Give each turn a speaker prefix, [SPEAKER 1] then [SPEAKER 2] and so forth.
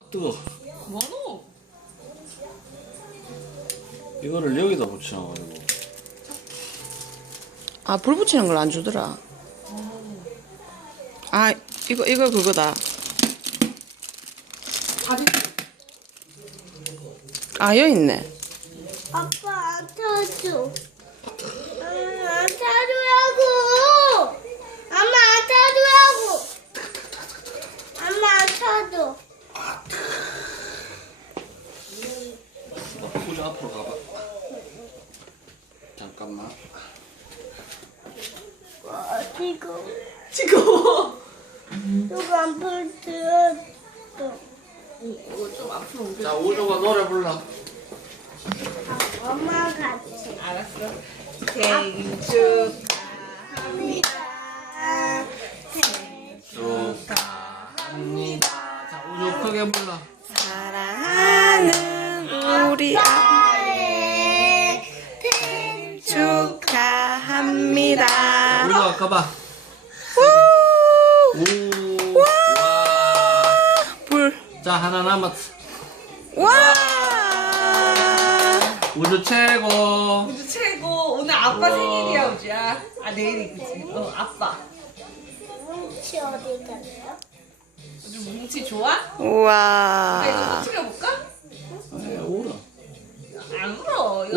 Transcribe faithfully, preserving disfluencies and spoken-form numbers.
[SPEAKER 1] 뜨거.
[SPEAKER 2] 뭐노?
[SPEAKER 1] 이거를 여기다 붙여가지고.
[SPEAKER 3] 아, 불 붙이는 걸 안 주더라. 아, 이거, 이거 그거다.
[SPEAKER 2] 다리.
[SPEAKER 3] 아, 여기 있네.
[SPEAKER 4] 아빠 안 타줘. 응, 안 타주라고. 엄마 안 타주라고. 엄마 안 타줘.
[SPEAKER 1] 후자 앞으로 가봐. 잠깐만.
[SPEAKER 4] 와, 지금
[SPEAKER 2] 지금.
[SPEAKER 4] 누가 안불 들었어.
[SPEAKER 2] 이거 좀 앞으로 옮겨.
[SPEAKER 1] 자, 우주가 노래 불러.
[SPEAKER 4] 엄마 같이.
[SPEAKER 2] 알았어. 생일 축하합니다.
[SPEAKER 4] 생일
[SPEAKER 1] 축하합니다. 자, 우주 크게 불러.
[SPEAKER 3] 사랑하는 우리 아빠
[SPEAKER 4] 축하해. 생일
[SPEAKER 3] 축하합니다.
[SPEAKER 1] 우주가 가봐.
[SPEAKER 3] 우!
[SPEAKER 1] 우. 와.
[SPEAKER 3] 불.
[SPEAKER 1] 자, 하나 남았어.
[SPEAKER 3] 와!
[SPEAKER 1] 우주 최고.
[SPEAKER 2] 우주 최고. 오늘 아빠
[SPEAKER 1] 우와.
[SPEAKER 2] 생일이야, 우주야. 아, 내일이 그치? 어, 아빠.
[SPEAKER 4] 뭉치 어디 갔어요?
[SPEAKER 2] 우주 뭉치 좋아? 나 이거
[SPEAKER 3] 우와.
[SPEAKER 2] 터트려볼까?
[SPEAKER 1] 네, 울어.
[SPEAKER 2] 안 울어.